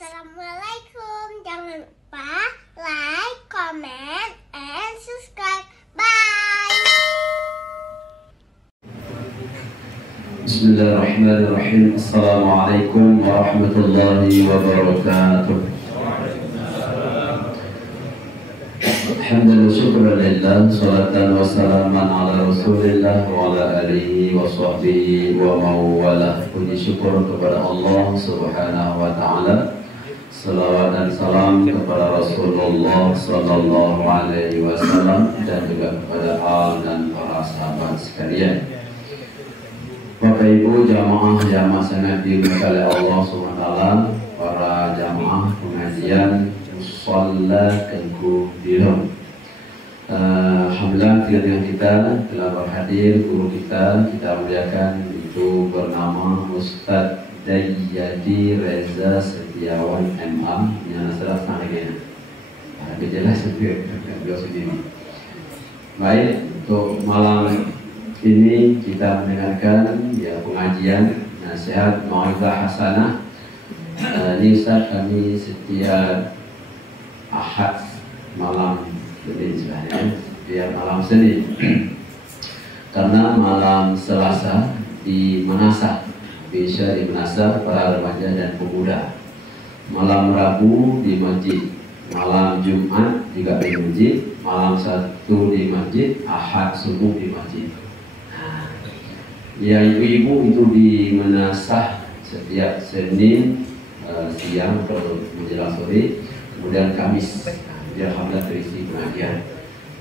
Assalamualaikum. Jangan lupa like, comment, and subscribe. Bye. Bismillahirrahmanirrahim. Assalamualaikum warahmatullahi wabarakatuh. Alhamdulillah, syukurillah, salatan wa salaman ala rasulillah wa ala alihi wa sahbihi wa mawala. Puji syukur kepada Allah subhanahu wa ta'ala, salawat dan salam kepada Rasulullah sallallahu alaihi wasallam dan juga kepada al dan para sahabat sekalian. Bapak Ibu jamaah sangat dimuliakan oleh Allah subhanahu wa ta'ala, para jamaah pengajian Musalla Tengku Biru. Alhamdulillah dengan kita telah berhadir guru kita muliakan, itu bernama Ustadz Dayyadi Reza Setiawan MA. Yang salah sangat lebih jelas beliau sendiri. Baik, untuk malam ini kita mendengarkan ya pengajian nasihat mau'izah hasanah. Ini Ustaz kami setiap Ahad malam Senin sebenarnya, setiap malam Senin karena malam Selasa di Manasah, bisa di Manasah para remaja dan pemuda, malam Rabu di masjid, malam Jumat juga di masjid, malam Sabtu di masjid, Ahad subuh di masjid. Ya ibu-ibu itu di Manasah setiap Senin siang menjelang sore, kemudian Kamis dia alhamdulillah terisi pengajian,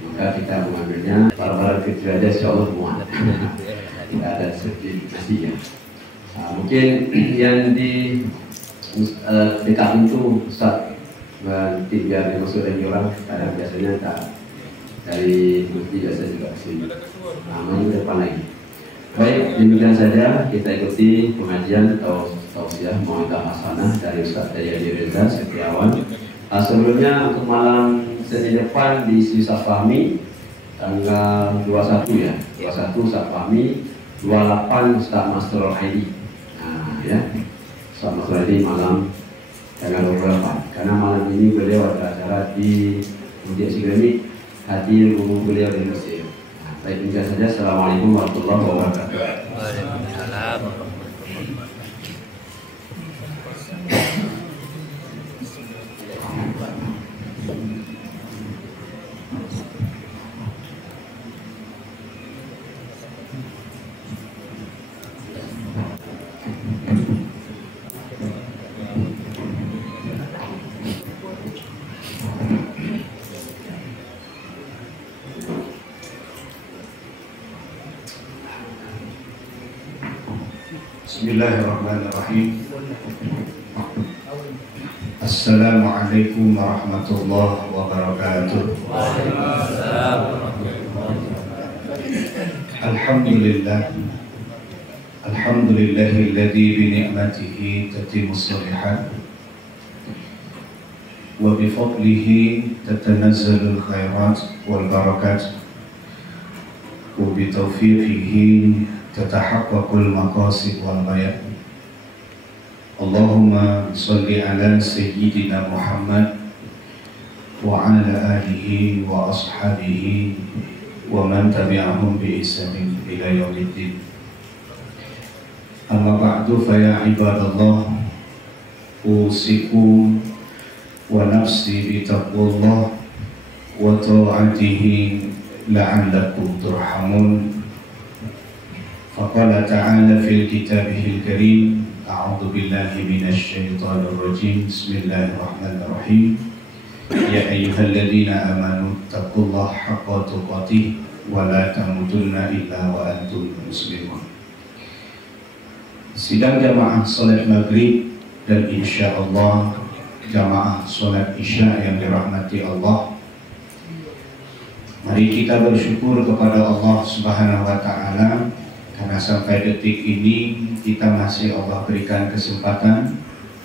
maka kita mengambilnya para kecil aja insyaallah muat. Tidak ada sedikit nasinya. Mungkin yang di dekat itu Ustaz nanti biar dimasuk lagi orang, kadang biasanya tak dari mesti biasa juga sini. Namanya depan lagi. Baik, demikian saja kita ikuti pengajian atau tausiah mau'izah hasanah dari Ustaz Dayyadi Reza Setiawan. Sebelumnya untuk malam Senin depan di Sisa Fahmi tanggal 21 ya, 21 Ustaz Fahmi, 28 Ustaz Masrur Aidi. Ya, Ustaz Masrur Aidi malam tanggal 28. Karena malam ini beliau ada acara di Masjid Siglemik, hadir guru beliau di Mesir. Baik, demikian saja. Assalamualaikum warahmatullahi wabarakatuh. Waalaikumsalam. Bismillahirrahmanirrahim. Assalamualaikum warahmatullahi wabarakatuh. Alhamdulillah. Alhamdulillahilladzi bi ni'matihi tatimmus shalihat wa bi fadlihi tatanazzalul khairat wal barakat wa bi tawfiqihi tatahaqqaqul maqasid wal ghayat. Allahumma sholli ala sayyidina Muhammad wa ala alihi wa ashabihi wa man tabi'ahum bi ihsanin ila yaumiddin. Amma ba'du, fa ya ibadallah, usikum wa nafsi bi taqwallah wa ta'atihi la'allakum turhamun. Faqala ta'ala fil kitabihil karim, a'udzu billahi minasy syaithanir rajim. Bismillahirrahmanirrahim. Ya ayyuhalladzina amanu taqullaha haqqa tuqatih wa la tamutunna illa wa antum muslimun. Sidang jamaah salat maghrib dan insyaallah jamaah salat isya yang dirahmati Allah. Mari kita bersyukur kepada Allah Subhanahu wa taala karena sampai detik ini kita masih Allah berikan kesempatan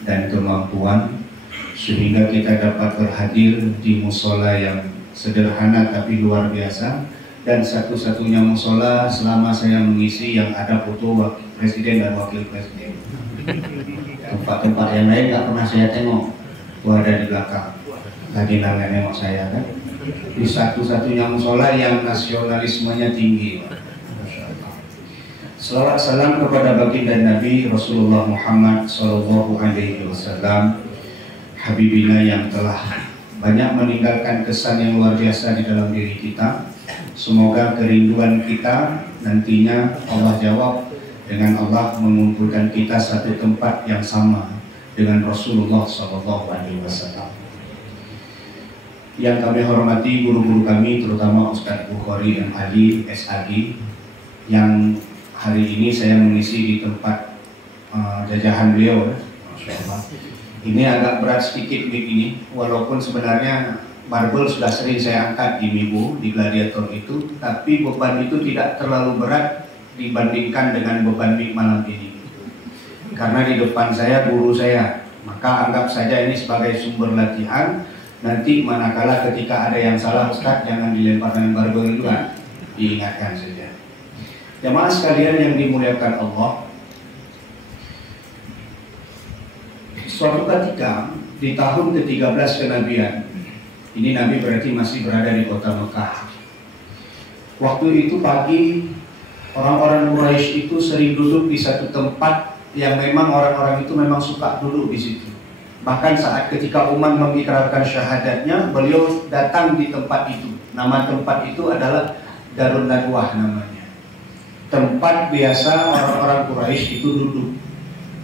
dan kemampuan sehingga kita dapat berhadir di musola yang sederhana tapi luar biasa, dan satu-satunya musola selama saya mengisi yang ada foto wakil presiden dan wakil presiden. Tempat-tempat yang lain nggak pernah saya tengok, itu ada di belakang. Lagi nggak nengok saya kan. Di satu-satunya musola yang nasionalismenya tinggi. Salawat salam kepada baginda Nabi Rasulullah Muhammad Sallallahu Alaihi Wasallam, Habibina yang telah banyak meninggalkan kesan yang luar biasa di dalam diri kita. Semoga kerinduan kita nantinya Allah jawab dengan Allah mengumpulkan kita satu tempat yang sama dengan Rasulullah Sallallahu Alaihi Wasallam. Yang kami hormati guru-guru kami, terutama Ustadz Bukhari dan Ali SAG, yang hari ini saya mengisi di tempat jajahan beliau. Masya Allah. Ini agak berat sedikit mic ini, walaupun sebenarnya barbel sudah sering saya angkat di Mibo, di Gladiator itu, tapi beban itu tidak terlalu berat dibandingkan dengan beban mic malam ini. Karena di depan saya guru saya, maka anggap saja ini sebagai sumber latihan. Nanti manakala ketika ada yang salah Ustaz, jangan dilemparkan barbel itu, diingatkan saja. Jamaah sekalian yang dimuliakan Allah, suatu ketika di tahun ke-13 kenabian, ini Nabi berarti masih berada di kota Mekah. Waktu itu pagi, orang-orang Quraisy itu sering duduk di satu tempat yang memang orang-orang itu memang suka duduk di situ. Bahkan saat ketika Umar mengikrarkan syahadatnya, beliau datang di tempat itu. Nama tempat itu adalah Darun Nadwah namanya. Tempat biasa orang-orang Quraisy itu duduk.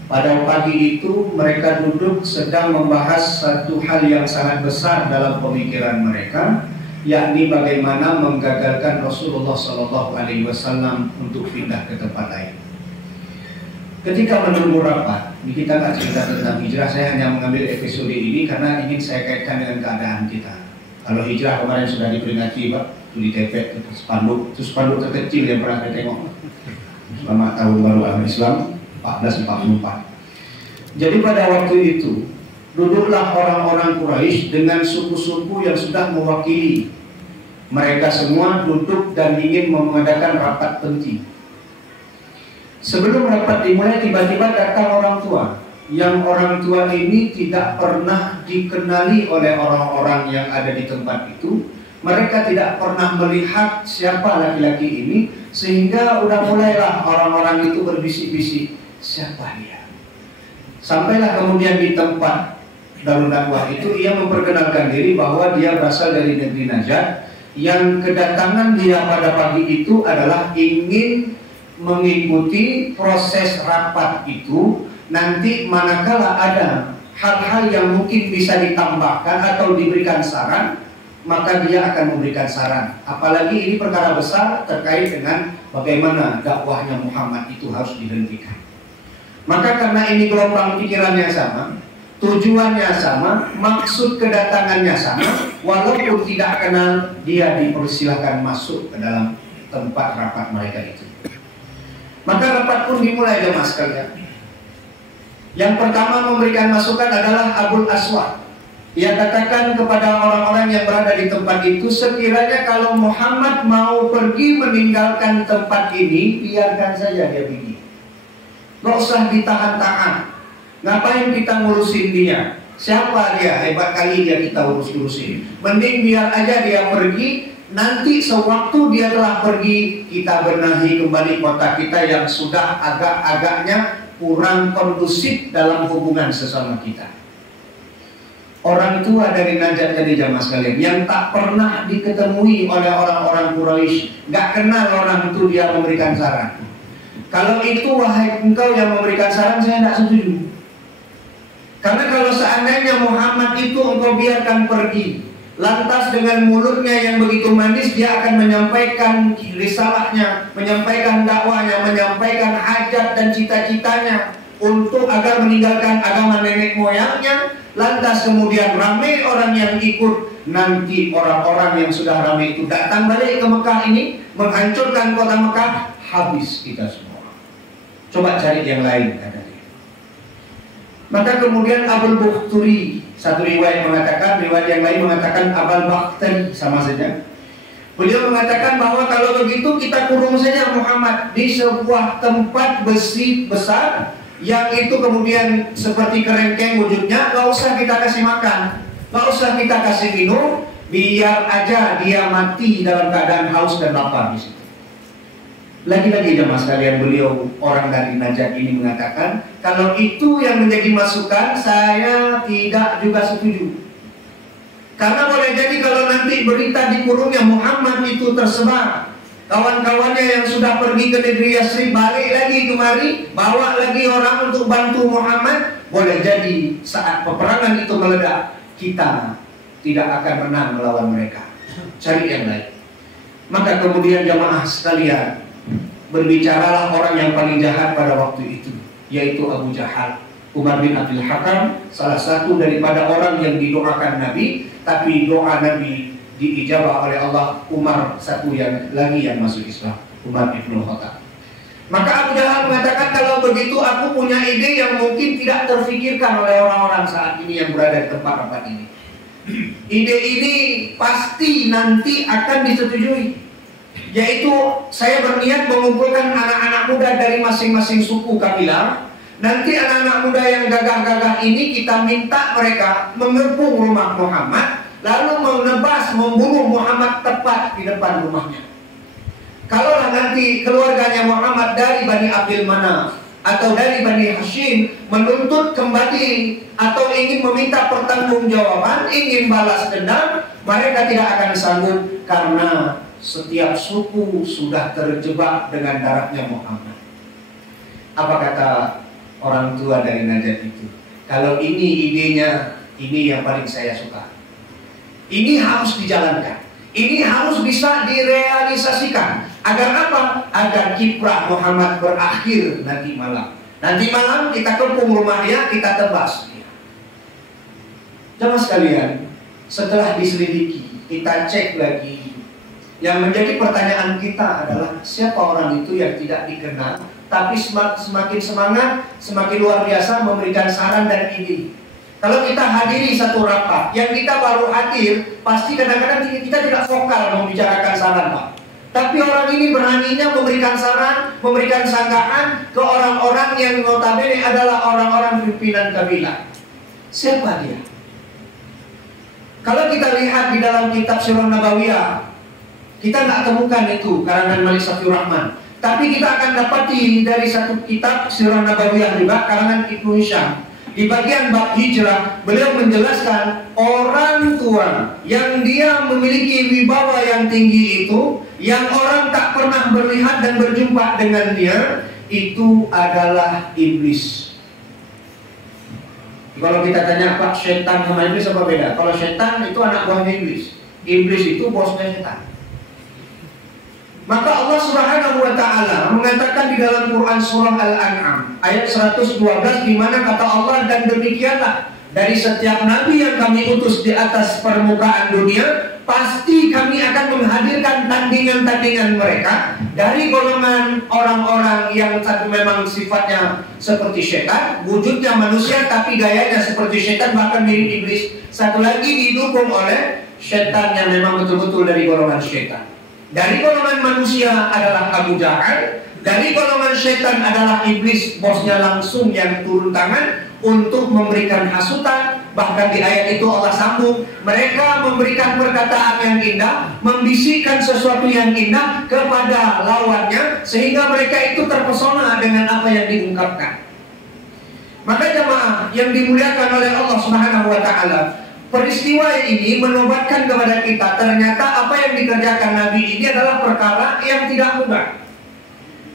Pada pagi itu mereka duduk sedang membahas satu hal yang sangat besar dalam pemikiran mereka, yakni bagaimana menggagalkan Rasulullah Sallallahu Alaihi Wasallam untuk pindah ke tempat lain. Ketika menunggu rapat, ini kita nggak cerita tentang hijrah, saya hanya mengambil episode ini karena ingin saya kaitkan dengan keadaan kita. Kalau hijrah kemarin sudah diperingati, Pak, itu ditepek itu spanduk terkecil yang pernah saya tengok selama tahun baru agama Islam 1444. Jadi pada waktu itu duduklah orang-orang Quraisy dengan suku-suku yang sudah mewakili. Mereka semua duduk dan ingin mengadakan rapat penting. Sebelum rapat dimulai, tiba-tiba datang orang tua. Yang orang tua ini tidak pernah dikenali oleh orang-orang yang ada di tempat itu. Mereka tidak pernah melihat siapa laki-laki ini, sehingga udah mulailah orang-orang itu berbisik-bisik, siapa dia? Sampailah kemudian di tempat Darun Nadwah itu, ia memperkenalkan diri bahwa dia berasal dari negeri Najd. Yang kedatangan dia pada pagi itu adalah ingin mengikuti proses rapat itu. Nanti manakala ada hal-hal yang mungkin bisa ditambahkan atau diberikan saran, maka dia akan memberikan saran. Apalagi ini perkara besar terkait dengan bagaimana dakwahnya Muhammad itu harus dihentikan. Maka karena ini gelombang pikirannya sama, tujuannya sama, maksud kedatangannya sama, walaupun tidak kenal, dia dipersilahkan masuk ke dalam tempat rapat mereka itu. Maka rapat pun dimulai, jemaah sekalian. Yang pertama memberikan masukan adalah Abul Aswad. Ia katakan kepada orang-orang yang berada di tempat itu, sekiranya kalau Muhammad mau pergi meninggalkan tempat ini, biarkan saja dia pergi. Gak usah ditahan-tahan. Ngapain kita ngurusin dia? Siapa dia? Hebat kali dia kita urus-urusin. Mending biar aja dia pergi. Nanti sewaktu dia telah pergi, kita benahi kembali kota kita yang sudah agak-agaknya kurang kondusif dalam hubungan sesama kita. Orang tua dari Najd tadi, jamaah sekalian, yang tak pernah diketemui oleh orang-orang Quraisy, gak kenal orang itu, dia memberikan saran. Kalau itu wahai engkau yang memberikan saran, saya tidak setuju. Karena kalau seandainya Muhammad itu engkau biarkan pergi, lantas dengan mulutnya yang begitu manis dia akan menyampaikan risalahnya, menyampaikan dakwahnya, menyampaikan hajat dan cita-citanya untuk agar meninggalkan agama nenek moyangnya. Lantas kemudian ramai orang yang ikut, nanti orang-orang yang sudah ramai itu datang balik ke Mekah ini, menghancurkan kota Mekah, habis kita semua. Coba cari yang lain, kata dia. Maka kemudian Abul Bukhturi, satu riwayat mengatakan, riwayat yang lain mengatakan Abul Bakhtari, sama saja, Beliau mengatakan bahwa kalau begitu kita kurung saja Muhammad di sebuah tempat besi besar, yang itu kemudian seperti kerengkeng wujudnya. Gak usah kita kasih makan, gak usah kita kasih minum, biar aja dia mati dalam keadaan haus dan lapar di situ. Lagi-lagi jemaah sekalian, beliau orang dari Najd ini mengatakan, kalau itu yang menjadi masukan, saya tidak juga setuju. Karena boleh jadi kalau nanti berita di kurungnya Muhammad itu tersebar, kawan-kawannya yang sudah pergi ke negeri Yasrib balik lagi kemari, bawa lagi orang untuk bantu Muhammad, boleh jadi saat peperangan itu meledak, kita tidak akan menang melawan mereka. Cari yang lain. Maka kemudian jamaah sekalian, berbicaralah orang yang paling jahat pada waktu itu, yaitu Abu Jahal, Umar bin Abdul Hakam, salah satu daripada orang yang didoakan Nabi, tapi doa Nabi diijabah oleh Allah. Umar satu yang lagi yang masuk Islam, Umar bin Khattab. Maka Abu Jahal mengatakan, kalau begitu aku punya ide yang mungkin tidak terfikirkan oleh orang-orang saat ini yang berada di tempat-tempat ini. Ide ini pasti nanti akan disetujui, yaitu saya berniat mengumpulkan anak-anak muda dari masing-masing suku kabilah. Nanti anak-anak muda yang gagah-gagah ini kita minta mereka mengepung rumah Muhammad, lalu menebas, membunuh Muhammad tepat di depan rumahnya. Kalaulah nanti keluarganya Muhammad dari Bani Abdul Manaf atau dari Bani Hashim menuntut kembali atau ingin meminta pertanggungjawaban, ingin balas dendam, mereka tidak akan sanggup karena setiap suku sudah terjebak dengan darahnya Muhammad. Apa kata orang tua dari Najd itu? Kalau ini idenya, ini yang paling saya suka. Ini harus dijalankan. Ini harus bisa direalisasikan. Agar apa? Agar kiprah Muhammad berakhir nanti malam. Nanti malam kita kepung rumah dia, kita tebas dia. Jemaah sekalian, setelah diselidiki, kita cek lagi. Yang menjadi pertanyaan kita adalah, siapa orang itu yang tidak dikenal, tapi semakin semangat, semakin luar biasa memberikan saran dan ide. Kalau kita hadiri satu rapat, yang kita baru hadir, pasti kadang-kadang kita tidak vokal membicarakan saran, Pak. Tapi orang ini beraninya memberikan saran, memberikan sanggahan ke orang-orang yang notabene adalah orang-orang pimpinan kabilah. Siapa dia? Kalau kita lihat di dalam kitab Sirah Nabawiyah, kita nggak temukan itu karangan Malik Safiur Rahman. Tapi kita akan dapati dari satu kitab Sirah Nabawiyah juga karangan Ibnu Hisham. Di bagian bab hijrah, beliau menjelaskan orang tua yang dia memiliki wibawa yang tinggi itu, yang orang tak pernah berlihat dan berjumpa dengan dia, itu adalah iblis. Kalau kita tanya, Pak, setan sama iblis apa beda? Kalau setan itu anak buahnya iblis, iblis itu bosnya setan. Maka Allah Subhanahu wa Ta'ala mengatakan di dalam Quran surah Al-An'am ayat 112, di mana kata Allah, dan demikianlah dari setiap nabi yang kami utus di atas permukaan dunia, pasti kami akan menghadirkan tandingan-tandingan mereka dari golongan orang-orang yang memang sifatnya seperti setan, wujudnya manusia tapi gayanya seperti setan, bahkan mirip iblis. Satu lagi didukung oleh setan yang memang betul-betul dari golongan setan. Dari golongan manusia adalah Abu Jahal, dari golongan setan adalah iblis, bosnya langsung yang turun tangan untuk memberikan hasutan. Bahkan di ayat itu Allah sambung, mereka memberikan perkataan yang indah, membisikkan sesuatu yang indah kepada lawannya, sehingga mereka itu terpesona dengan apa yang diungkapkan. Maka jemaah yang dimuliakan oleh Allah Subhanahu wa Ta'ala, peristiwa ini menobatkan kepada kita, ternyata apa yang dikerjakan Nabi ini adalah perkara yang tidak mudah.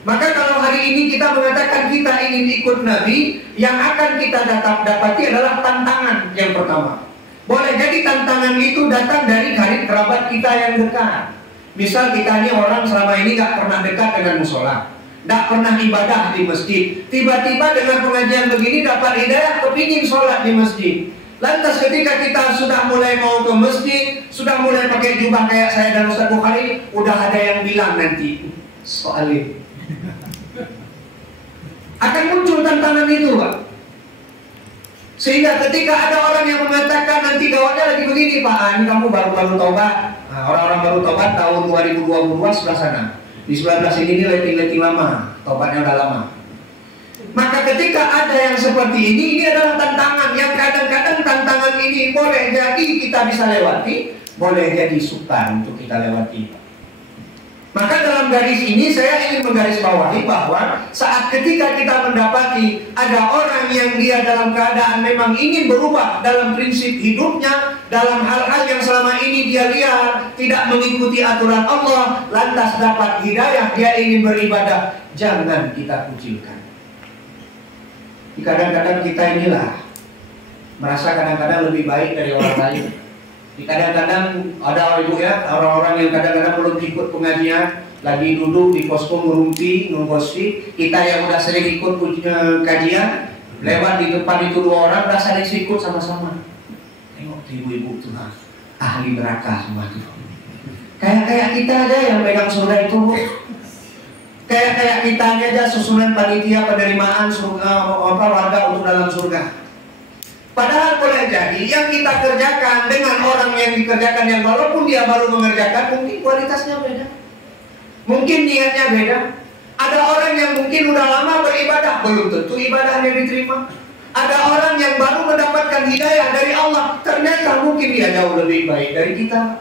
Maka kalau hari ini kita mengatakan kita ingin ikut Nabi, yang akan kita dapati adalah tantangan yang pertama. Boleh jadi tantangan itu datang dari karib kerabat kita yang dekat. Misal kita ini orang selama ini gak pernah dekat dengan musola, gak pernah ibadah di masjid. Tiba-tiba dengan pengajian begini dapat hidayah, kepingin sholat di masjid. Lantas ketika kita sudah mulai mau ke masjid, sudah mulai pakai jubah kayak saya dan Ustaz Bukhari, udah ada yang bilang nanti soalnya akan muncul tantangan itu, Pak. Sehingga ketika ada orang yang mengatakan nanti gawatnya lagi begini, Pak, ini kamu baru-baru taubat, Nah, orang-orang baru tobat tahun 2022 sebelah sana. Di sebelah sini letting lama, tobatnya udah lama. Maka ketika ada yang seperti ini adalah tantangan yang kadang-kadang tantangan ini boleh jadi kita bisa lewati, boleh jadi sukar untuk kita lewati. Maka dalam garis ini saya ingin menggarisbawahi bahwa saat ketika kita mendapati ada orang yang dia dalam keadaan memang ingin berubah dalam prinsip hidupnya, dalam hal-hal yang selama ini dia lihat tidak mengikuti aturan Allah, lantas dapat hidayah, dia ingin beribadah, jangan kita kucilkan. Kadang-kadang kita inilah merasa kadang-kadang lebih baik dari orang lain. Kadang-kadang ada ibu ya, orang-orang yang kadang-kadang belum ikut pengajian, lagi duduk di posko ngerumpi, nunggosi. Kita yang udah sering ikut kajian, lewat di depan itu 2 orang, udah saling ikut sama-sama. Tengok ibu-ibu tuh, ahli neraka semua tuh. Kayak kita aja yang pegang surga itu, Bu. Kayak kita aja susunan panitia penerimaan warga untuk dalam surga. Padahal boleh jadi yang kita kerjakan dengan orang yang dikerjakan yang walaupun dia baru mengerjakan mungkin kualitasnya beda, mungkin niatnya beda. Ada orang yang mungkin udah lama beribadah, belum tentu ibadahnya diterima. Ada orang yang baru mendapatkan hidayah dari Allah, ternyata mungkin dia jauh lebih baik dari kita.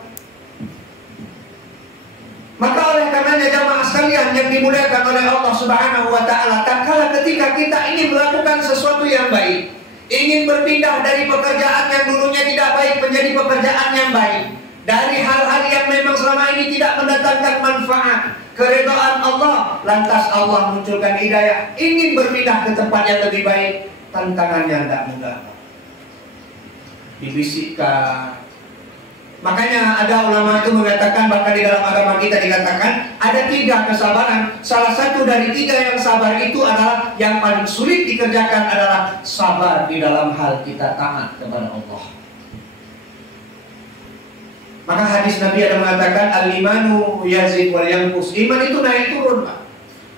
Maka oleh karenanya jamaah sekalian yang dimuliakan oleh Allah Subhanahu wa taala, tatkala ketika kita ingin melakukan sesuatu yang baik, ingin berpindah dari pekerjaan yang dulunya tidak baik menjadi pekerjaan yang baik, dari hal-hal yang memang selama ini tidak mendatangkan manfaat, keridhaan Allah, lantas Allah munculkan hidayah, ingin berpindah ke tempat yang lebih baik, tantangannya tidak mudah. Dibisikkan. Makanya ada ulama itu mengatakan, bahkan di dalam agama kita dikatakan ada 3 kesabaran. Salah satu dari 3 yang sabar itu adalah yang paling sulit dikerjakan adalah sabar di dalam hal kita taat kepada Allah. Maka hadis Nabi ada mengatakan al-imanu yazid wal yanqus. Iman itu naik turun, Pak.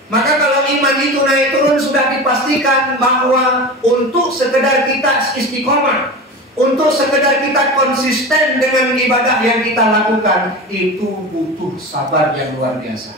Maka kalau iman itu naik turun sudah dipastikan bahwa untuk sekedar kita istiqomah, untuk sekedar kita konsisten dengan ibadah yang kita lakukan, itu butuh sabar yang luar biasa.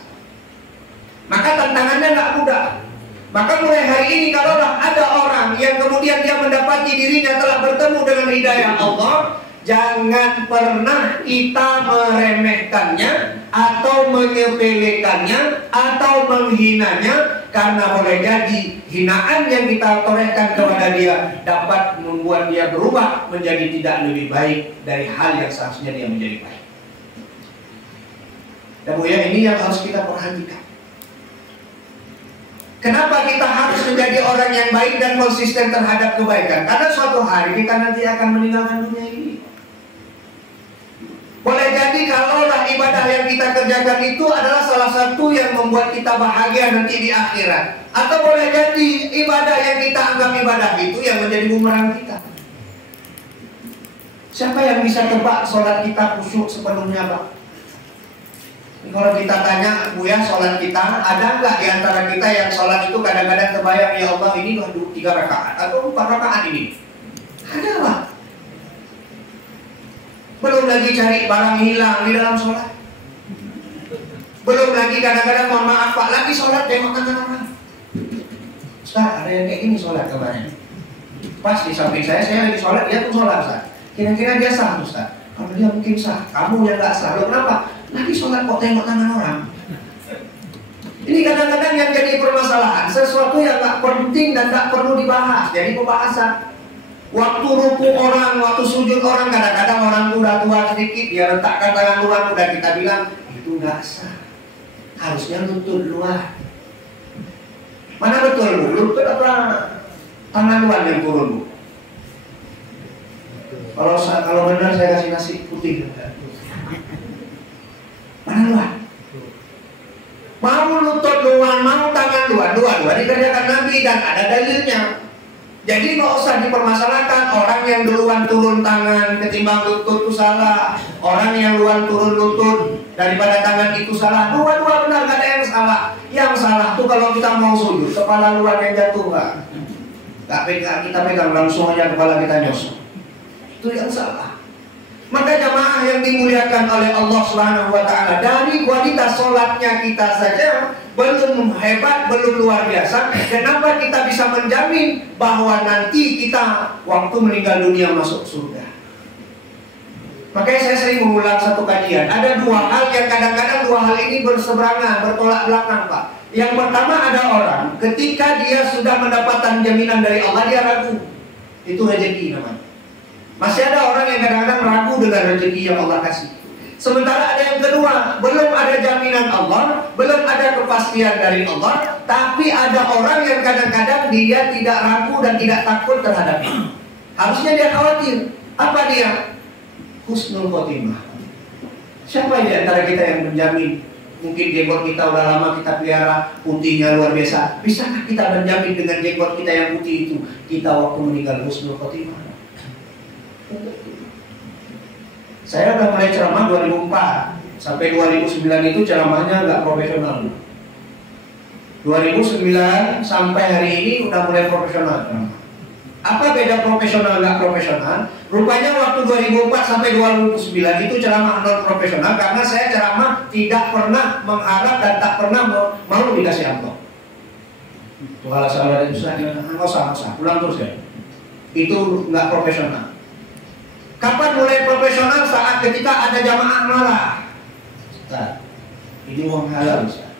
Maka tantangannya nggak mudah. Maka mulai hari ini kalau ada orang yang kemudian dia mendapati dirinya telah bertemu dengan hidayah Allah, jangan pernah kita meremehkannya atau menyepelekannya atau menghinanya, karena boleh jadi hinaan yang kita torehkan kepada dia dapat membuat dia berubah menjadi tidak lebih baik dari hal yang seharusnya dia menjadi baik. Dan Bu ya, ini yang harus kita perhatikan. Kenapa kita harus menjadi orang yang baik dan konsisten terhadap kebaikan? Karena suatu hari kita nanti akan meninggalkan dunia ini. Boleh jadi kalaulah ibadah yang kita kerjakan itu adalah salah satu yang membuat kita bahagia nanti di akhirat. Atau boleh jadi ibadah yang kita anggap ibadah itu yang menjadi bumerang kita. Siapa yang bisa tebak sholat kita khusyuk sepenuhnya, Pak? Kalau kita tanya, Bu ya, sholat kita ada nggak di antara kita yang sholat itu kadang-kadang terbayang, ya Allah ini 3 rakaat atau 4 rakaat ini? Ada, Pak. Belum lagi cari barang hilang di dalam sholat. Belum lagi kadang-kadang mohon maaf Pak, lagi sholat tengok kanan orang. Ustaz, ada yang kayak gini sholat kemarin. Pas di samping saya lagi sholat, dia pun sholat, Ustaz. Kira-kira dia sah, Ustaz? Kalau dia mungkin sah, kamu yang gak sah. Loh kenapa? Lagi sholat kok tengok tangan orang. Ini kadang-kadang yang jadi permasalahan, sesuatu yang gak penting dan gak perlu dibahas. Jadi pembahasan. Waktu ruku orang, waktu sujud orang, kadang-kadang orang udah tua sedikit, dia letakkan tangan luar, udah kita bilang itu nggak sah. Harusnya lutut luar. Mana betul Bu? Lutut apa tangan luar yang turun Bu? Kalau benar saya kasih nasi putih. Mana luar? Mau lutut luar, mau tangan luar, dua-dua dikerjakan Nabi dan ada dalilnya. Jadi nggak usah dipermasalahkan orang yang duluan turun tangan ketimbang lutut itu salah, orang yang duluan turun lutut daripada tangan itu salah. Dua-dua benar, nggak ada yang salah. Yang salah tuh kalau kita mau sujud kepala luar yang jatuh, Pak. Nggak pegang, kita pegang langsung aja kepala kita nyosor. Itu yang salah. Maka jamaah yang dimuliakan oleh Allah Subhanahu wa taala, dari kualitas sholatnya kita saja belum hebat, belum luar biasa. Kenapa kita bisa menjamin bahwa nanti kita waktu meninggal dunia masuk surga? Makanya saya sering mengulang satu kajian. Ada dua hal yang kadang-kadang dua hal ini berseberangan, bertolak belakang, Pak. Yang pertama, ada orang ketika dia sudah mendapatkan jaminan dari Allah, dia ragu. Itu rezeki namanya. Masih ada orang yang kadang-kadang ragu dengan rezeki yang Allah kasih. Sementara ada yang kedua, belum ada jaminan Allah, belum ada kepastian dari Allah, tapi ada orang yang kadang-kadang dia tidak ragu dan tidak takut terhadapnya. Harusnya dia khawatir. Apa dia? Husnul khotimah. Siapa di antara kita yang menjamin? Mungkin jenggot kita udah lama kita pelihara, putihnya luar biasa. Bisakah kita menjamin dengan jenggot kita yang putih itu, kita waktu meninggal husnul khotimah? Saya udah mulai ceramah 2004 sampai 2009 itu ceramahnya nggak profesional. 2009 sampai hari ini udah mulai profesional. Apa beda profesional nggak profesional? Rupanya waktu 2004 sampai 2009 itu ceramah non profesional karena saya ceramah tidak pernah mengharap dan tak pernah mau dikasih amplop. Tuh alasan ada susah, nggak usah, pulang terus ya. Itu nggak profesional. Kapan mulai profesional? Saat ketika ada jamaah marah. Ustaz, ini uang halal Ustaz.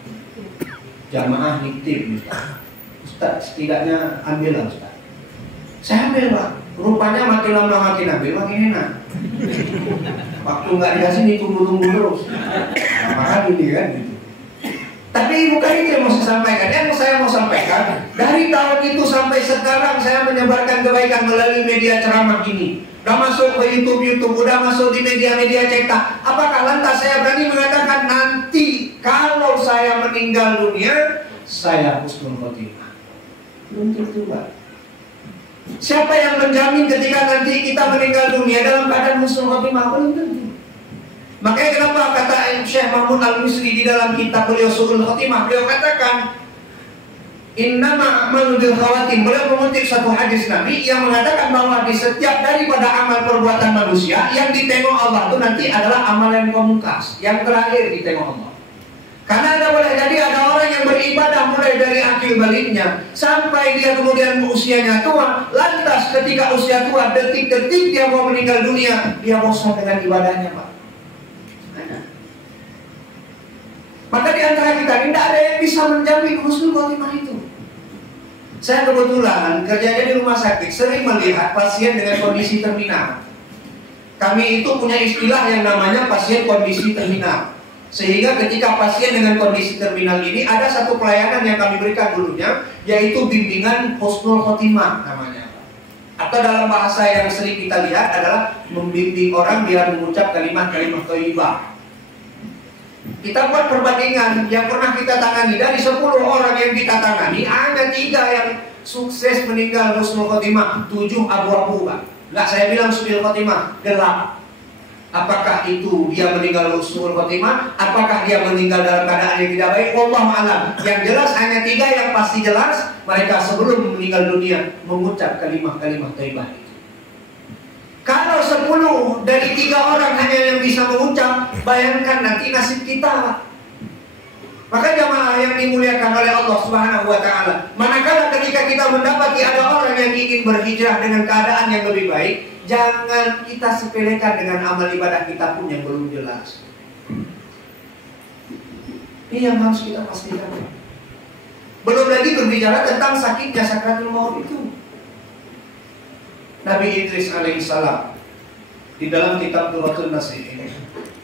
Jamaah nitip Ustaz. Ustaz, setidaknya ambillah Ustaz. Saya ambil Pak. Rupanya makin lama makin ambil makin enak. Waktu nggak dikasih ditunggu-tunggu terus. Nah, maka ini kan gitu. Tapi bukan itu yang mau saya sampaikan. Yang saya mau sampaikan, dari tahun itu sampai sekarang saya menyebarkan kebaikan melalui media ceramah ini. Udah masuk ke YouTube, udah masuk di media-media cetak. Apakah lantas saya berani mengatakan nanti kalau saya meninggal dunia, saya husnul khotimah? Belum tentu, Pak. Siapa yang menjamin ketika nanti kita meninggal dunia dalam keadaan husnul khotimah? Belum tentu. Makanya kenapa kata Syekh Mahmud Al-Misri di dalam kitab beliau Su'ul Khotimah, beliau katakan innama a'malu bil khawatim. Beliau mengutip satu hadis Nabi yang mengatakan bahwa di setiap daripada amal perbuatan manusia yang ditengok Allah itu nanti adalah amalan pamungkas, yang terakhir ditengok Allah. Karena ada boleh jadi ada orang yang beribadah mulai dari akhir baliknya sampai dia kemudian usianya tua, lantas ketika usia tua, detik-detik dia mau meninggal dunia, dia bosan dengan ibadahnya, Pak. Maka di antara kita ini tidak ada yang bisa menjamin husnul khotimah itu. Saya kebetulan kerjanya di rumah sakit, sering melihat pasien dengan kondisi terminal. Kami itu punya istilah yang namanya pasien kondisi terminal. Sehingga ketika pasien dengan kondisi terminal ini, ada satu pelayanan yang kami berikan dulunya, yaitu bimbingan husnul khotimah namanya. Atau dalam bahasa yang sering kita lihat adalah membimbing orang biar mengucap kalimat-kalimat thayyibah. Kita buat perbandingan yang pernah kita tangani, dari 10 orang yang kita tangani, hanya 3 yang sukses meninggal husnul khotimah, 7 abu-abu, Pak. Nggak saya bilang husnul khotimah, gelap. Apakah itu dia meninggal husnul khotimah? Apakah dia meninggal dalam keadaan yang tidak baik? Wallahu a'lam. Yang jelas hanya 3 yang pasti jelas, mereka sebelum meninggal dunia mengucap kalimat-kalimat thayyibah. Kalau 10 dari 3 orang hanya yang bisa mengucap, bayangkan nanti nasib kita. Maka jamaah yang dimuliakan oleh Allah Subhanahu wa taala, manakala ketika kita mendapati ada orang yang ingin berhijrah dengan keadaan yang lebih baik, jangan kita sepelekan dengan amal ibadah kita pun yang belum jelas. Ini yang harus kita pastikan. Belum lagi berbicara tentang sakitnya sakaratul maut itu. Nabi Idris alaihissalam di dalam kitab Durratun Nasih ini,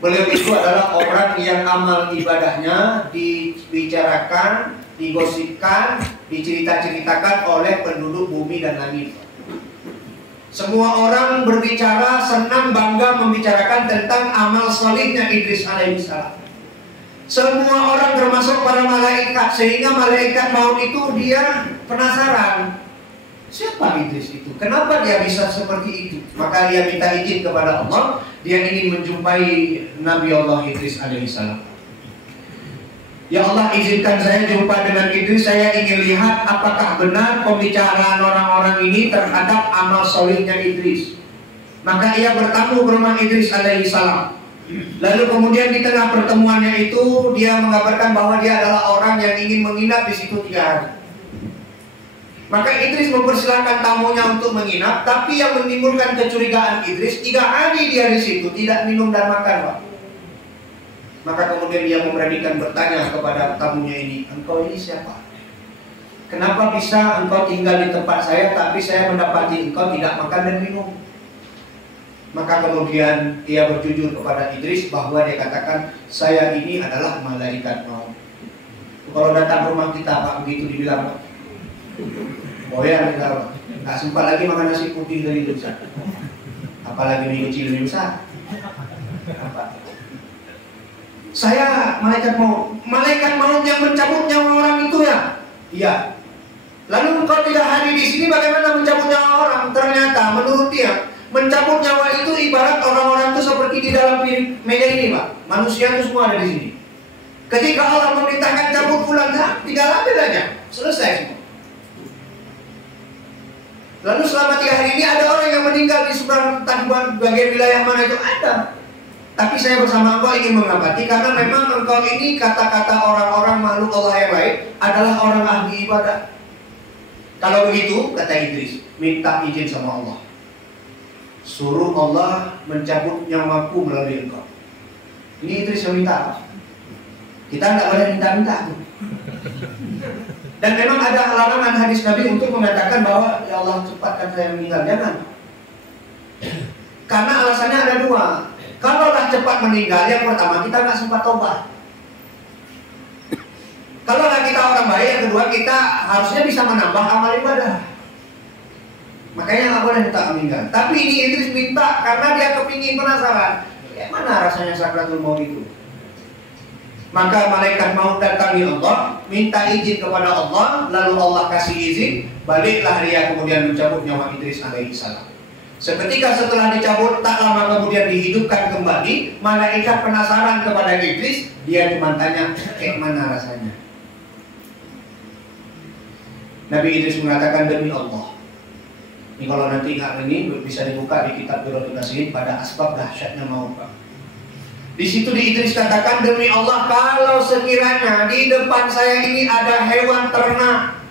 beliau itu adalah orang yang amal ibadahnya dibicarakan, digosipkan, dicerita-ceritakan oleh penduduk bumi dan langit. Semua orang berbicara, senang, bangga membicarakan tentang amal salihnya Idris alaihissalam. Semua orang termasuk para malaikat, sehingga malaikat maut itu dia penasaran. Siapa Idris itu? Kenapa dia bisa seperti itu? Maka dia minta izin kepada Allah. Dia ingin menjumpai Nabi Allah Idris alaihissalam. Ya Allah, izinkan saya jumpa dengan Idris. Saya ingin lihat apakah benar pembicaraan orang-orang ini terhadap amal solihnya Idris. Maka ia bertamu ke rumah Idris alaihi salam. Lalu kemudian di tengah pertemuannya itu dia mengabarkan bahwa dia adalah orang yang ingin menginap di situ 3 hari. Maka Idris mempersilahkan tamunya untuk menginap, tapi yang menimbulkan kecurigaan Idris, 3 hari dia di situ tidak minum dan makan, Pak. Maka kemudian dia memberanikan bertanya kepada tamunya ini, engkau ini siapa? Kenapa bisa engkau tinggal di tempat saya, tapi saya mendapati engkau tidak makan dan minum? Maka kemudian ia berjujur kepada Idris bahwa dia katakan, saya ini adalah malaikat maut. Kalau datang rumah kita, Pak, begitu dibilang, Pak, boyar kita, Pak, nggak sempat lagi makan nasi putih dari besar, apalagi mie kecil lebih besar. Saya malaikat maut yang mencabut nyawa orang itu ya? Iya. Lalu engkau tidak hadir di sini, bagaimana mencabut nyawa orang? Ternyata menurut dia, mencabut nyawa itu ibarat orang-orang itu seperti di dalam meja ini, Pak. Manusia itu semua ada di sini. Ketika Allah memerintahkan cabut fulan, tinggal ambil aja, selesai semua. Lalu selama 3 hari ini ada orang yang meninggal di seberang bagian wilayah mana itu ada. Tapi saya bersama engkau ingin mengabati karena memang engkau ini kata-kata orang-orang makhluk Allah yang lain adalah orang ahli ibadah. Kalau begitu, kata Idris, minta izin sama Allah. Suruh Allah mencabut nyawaku melalui engkau. Ini Idris yang minta. Kita nggak boleh minta-minta. Dan memang ada larangan hadis Nabi untuk mengatakan bahwa ya Allah cepatkan saya meninggal. Jangan. Karena alasannya ada 2. Kalaulah cepat meninggal, yang pertama kita nggak sempat tobat. Kalaulah kita orang baik, yang kedua kita harusnya bisa menambah amal ibadah. Makanya nggak boleh minta meninggal. Tapi ini Idris minta karena dia kepingin penasaran. Ya, mana rasanya sakratul maut itu? Maka malaikat maut datangi Allah, minta izin kepada Allah, lalu Allah kasih izin, baliklah dia kemudian mencabut nyawa Idris alaihi salam. Seketika setelah dicabut, tak lama kemudian dihidupkan kembali. Malaikat penasaran kepada Idris, dia cuma tanya, mana rasanya? Nabi Idris mengatakan, demi Allah. Ini kalau nanti ini bisa dibuka di kitab Biratul Nasihin pada asbab dahsyatnya maut. Di situ di Idris katakan, demi Allah, kalau sekiranya di depan saya ini ada hewan ternak,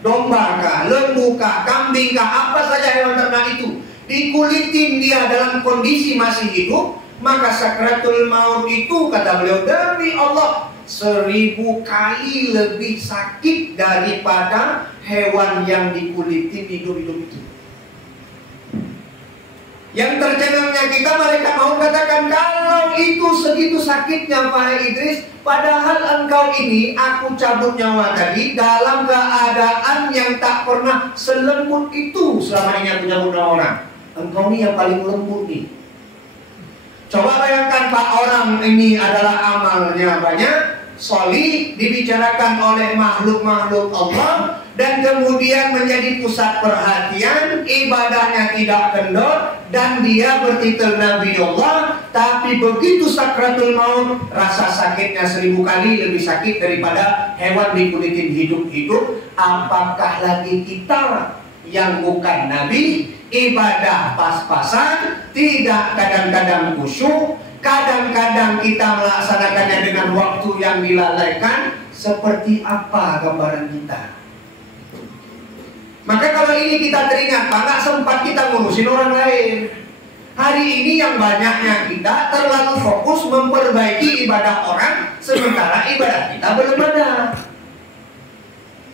domba kah, lembu kah, kambing kah, apa saja hewan ternak itu, dikulitin dia dalam kondisi masih hidup, maka sakratul maut itu, kata beliau, demi Allah, 1000 kali lebih sakit daripada hewan yang dikulitin hidup-hidup itu. Yang tercengangnya kita, malaikat maut katakan, kalau itu segitu sakitnya Pak Idris, padahal engkau ini aku cabut nyawa tadi dalam keadaan yang tak pernah selembut itu selama ini aku cabut nyawa orang. Engkau ini yang paling lembut nih. Coba bayangkan Pak, orang ini adalah amalnya banyak, solih, dibicarakan oleh makhluk-makhluk Allah, dan kemudian menjadi pusat perhatian, ibadahnya tidak kendor, dan dia bertitel Nabi Allah. Tapi begitu sakratul maut, rasa sakitnya 1000 kali lebih sakit daripada hewan dikulitin hidup-hidup. Apakah lagi kita yang bukan Nabi, ibadah pas-pasan, tidak kadang-kadang khusyuk, kadang-kadang kita melaksanakannya dengan waktu yang dilalaikan. Seperti apa gambaran kita? Maka kalau ini kita teringat, Pak, nggak sempat kita ngurusin orang lain. Hari ini yang banyaknya kita terlalu fokus memperbaiki ibadah orang, sementara ibadah kita belum ada.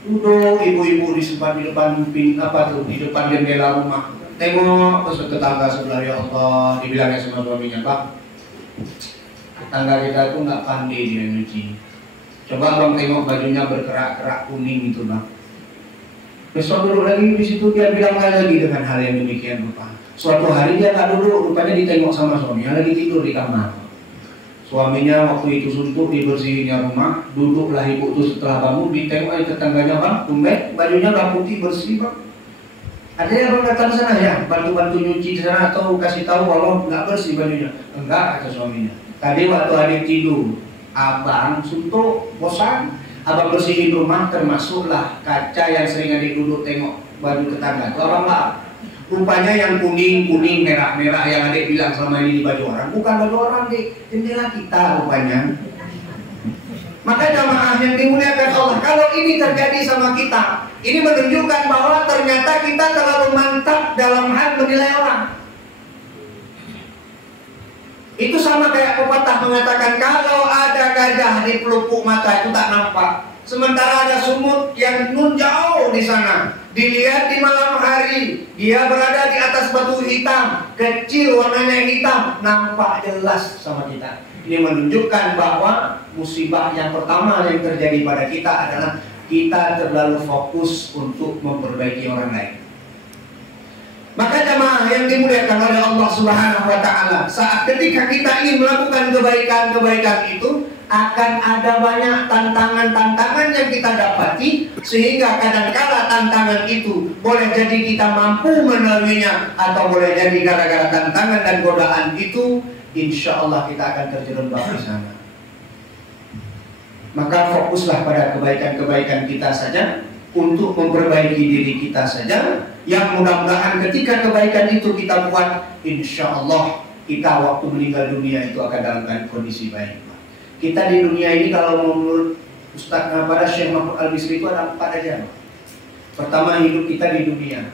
Duduk ibu-ibu disimpan di depan di depan jendela rumah. Tengok ke tetangga sebelah, ya Allah, dibilangnya sama suaminya, Pak, tetangga kita tuh nggak pandai dia nyuci. Coba abang tengok bajunya berkerak-kerak kuning itu, Bang. Besok duduk lagi di situ, dia bilang lagi dengan hal yang demikian rupa. Suatu hari dia nggak duduk, rupanya ditengok sama suaminya lagi tidur di kamar. Suaminya waktu itu suntuk dibersihinnya rumah, duduklah ibu itu setelah bangun, ditengok tetangganya, Bang, tumben bajunya udah putih bersih, Bang. Ada yang abang datang sana ya, bantu-bantu nyuci di sana atau kasih tahu kalau nggak bersih bajunya? Enggak, kata suaminya. Tadi waktu adik tidur, abang suntuk, bosan, abang bersihin rumah, termasuklah kaca yang sering adik duduk tengok baju tetangga. Itu abang maaf. Rupanya yang kuning-kuning, merah-merah yang adik bilang selama ini di baju orang, bukan baju orang, di jendela kita rupanya. Maka jamaah yang dimuliakan Allah, kalau ini terjadi sama kita, ini menunjukkan bahwa ternyata kita terlalu mantap dalam hal menilai orang. Itu sama kayak pepatah mengatakan kalau ada gajah di pelupuk mata itu tak nampak, sementara ada sumut yang nun jauh di sana, dilihat di malam hari, dia berada di atas batu hitam, kecil warnanya hitam, nampak jelas sama kita. Ini menunjukkan bahwa musibah yang pertama yang terjadi pada kita adalah kita terlalu fokus untuk memperbaiki orang lain. Maka jemaah yang dimuliakan oleh Allah Subhanahu wa taala, saat ketika kita ingin melakukan kebaikan-kebaikan itu akan ada banyak tantangan-tantangan yang kita dapati, sehingga kadang-kala tantangan itu boleh jadi kita mampu melaluinya, atau boleh jadi gara-gara tantangan dan godaan itu insya Allah kita akan terjerembab di sana. Maka fokuslah pada kebaikan-kebaikan kita saja, untuk memperbaiki diri kita saja, yang mudah-mudahan ketika kebaikan itu kita buat, insya Allah kita waktu meninggal dunia itu akan dalam kondisi baik. Kita di dunia ini kalau menurut Ustaz pada Syekh Mahmud Al-Bisri itu ada 4 aja. Pertama, hidup kita di dunia,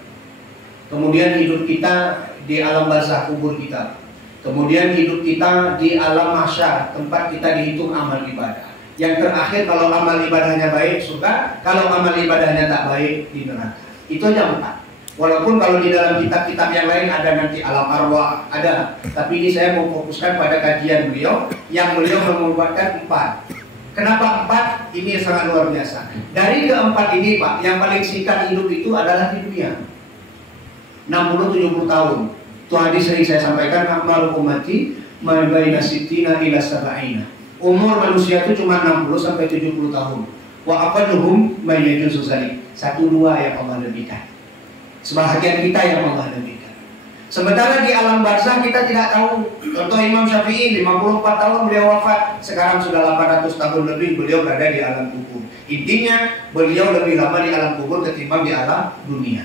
kemudian hidup kita di alam barzakh kubur kita, kemudian hidup kita di alam mahsyar, tempat kita dihitung amal ibadah. Yang terakhir, kalau amal ibadahnya baik surga, kalau amal ibadahnya tak baik di neraka. Itu aja 4. Walaupun kalau di dalam kitab-kitab yang lain ada nanti alam arwah, ada. Tapi ini saya mau fokuskan pada kajian beliau, yang beliau membuatkan 4. Kenapa 4? Ini sangat luar biasa. Dari keempat ini Pak, yang paling singkat hidup itu adalah di dunia, 60-70 tahun. Itu hadis sering saya sampaikan, amal ummati ma baina sittina ila sab'ina. Umur manusia itu cuma 60-70 tahun. Wa aqalluhum may yajuzu zalik. 1-2 yang Allah lebihkan. Sebahagian kita yang Allah lebihkan. Sementara di alam barzakh kita tidak tahu. Contoh Imam Syafi'i 54 tahun beliau wafat, sekarang sudah 800 tahun lebih beliau berada di alam kubur. Intinya beliau lebih lama di alam kubur ketimbang di alam dunia.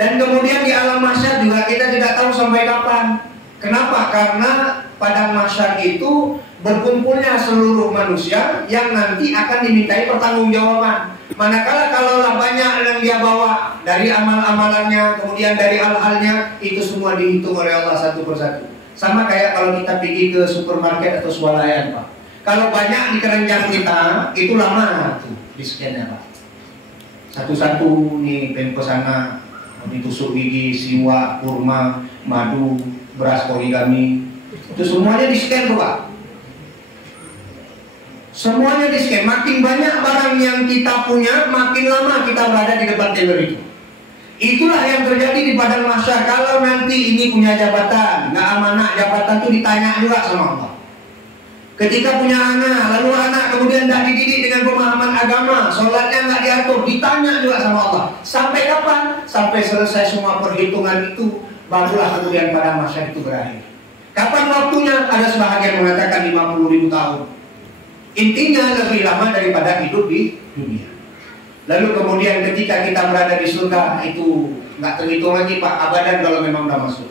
Dan kemudian di alam mahsyar juga kita tidak tahu sampai kapan. Kenapa? Karena pada mahsyar itu berkumpulnya seluruh manusia yang nanti akan dimintai pertanggungjawaban. Manakala kalaulah banyak yang dia bawa dari amal-amalannya, kemudian dari hal-halnya, itu semua dihitung oleh Allah satu persatu. Sama kayak kalau kita pergi ke supermarket atau swalayan Pak. Kalau banyak di keranjang kita, itu lama tuh di scan-nya Pak. Satu-satu nih pempes sana, ditusuk gigi, siwak, kurma, madu, beras origami, itu semuanya di scan tuh Pak. Semuanya di scan. Makin banyak barang yang kita punya, makin lama kita berada di depan teller itu. Itulah yang terjadi di padang mahsyar. Kalau nanti ini punya jabatan, nggak amanah jabatan itu ditanya juga sama Allah. Ketika punya anak, lalu anak kemudian tidak dididik dengan pemahaman agama, sholatnya nggak diatur, ditanya juga sama Allah. Sampai kapan? Sampai selesai semua perhitungan itu, barulah kemudian padang mahsyar itu berakhir. Kapan waktunya? Ada sebahagian mengatakan 50.000 tahun. Intinya lebih lama daripada hidup di dunia. Lalu kemudian ketika kita berada di surga itu nggak terhitung lagi Pak, abadan kalau memang udah masuk.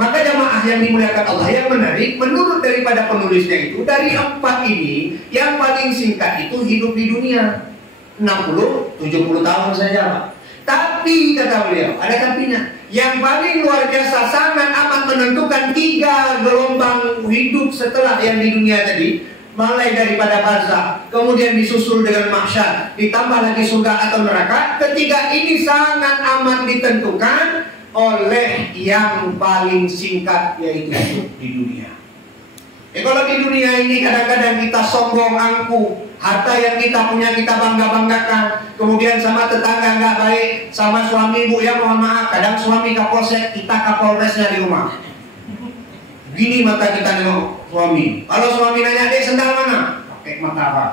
Maka jamaah yang dimuliakan Allah, yang menarik menurut daripada penulisnya itu, dari 4 ini yang paling singkat itu hidup di dunia 60-70 tahun saja Pak. Tapi kata beliau, ada tapinya. Yang paling luar biasa, sangat amat menentukan 3 gelombang hidup setelah yang di dunia tadi, mulai daripada barzakh, kemudian disusul dengan mahsyar, ditambah lagi surga atau neraka. Ketiga ini sangat amat ditentukan oleh yang paling singkat, yaitu hidup di dunia. Kalau di dunia ini kadang-kadang kita sombong angku, harta yang kita punya kita bangga-banggakan, kemudian sama tetangga nggak baik, sama suami bu ya mohon maaf, kadang suami kapolsek, kita kapolresnya di rumah. Gini mata kita nengok suami. Kalau suami nanya, dek sendal mana? Pakai mata apa?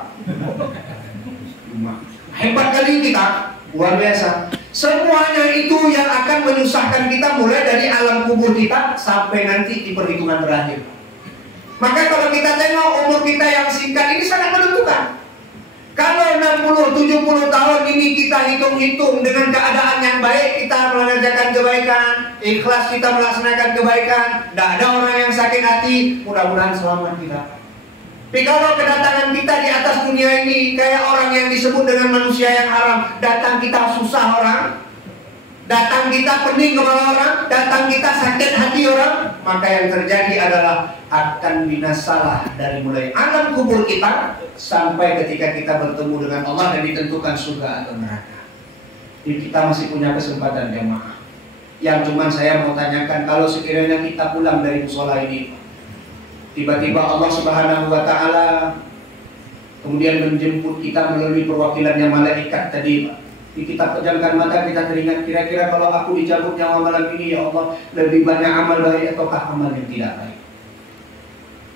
Hebat kali kita, luar biasa. Semuanya itu yang akan menyusahkan kita mulai dari alam kubur kita sampai nanti di perhitungan terakhir. Maka kalau kita tengok umur kita yang singkat ini sangat menentukan. Kalau 60-70 tahun ini kita hitung-hitung dengan keadaan yang baik, kita mengerjakan kebaikan, ikhlas kita melaksanakan kebaikan, tidak ada orang yang sakit hati, mudah-mudahan selamat kita. Tapi kalau kedatangan kita di atas dunia ini kayak orang yang disebut dengan manusia yang haram, datang kita susah orang, datang kita pening kepala orang, datang kita sakit hati orang, maka yang terjadi adalah akan binasalah dari mulai alam kubur kita sampai ketika kita bertemu dengan Allah dan ditentukan surga atau neraka. Jadi kita masih punya kesempatan jemaah. Yang cuman saya mau tanyakan, kalau sekiranya kita pulang dari musola ini, tiba-tiba Allah Subhanahu wa Ta'ala kemudian menjemput kita melalui perwakilannya malaikat tadi, Pak. Kita pejamkan mata, kita teringat, kira-kira kalau aku dicabut nyawa malam ini, ya Allah, lebih banyak amal baik ataukah amal yang tidak baik?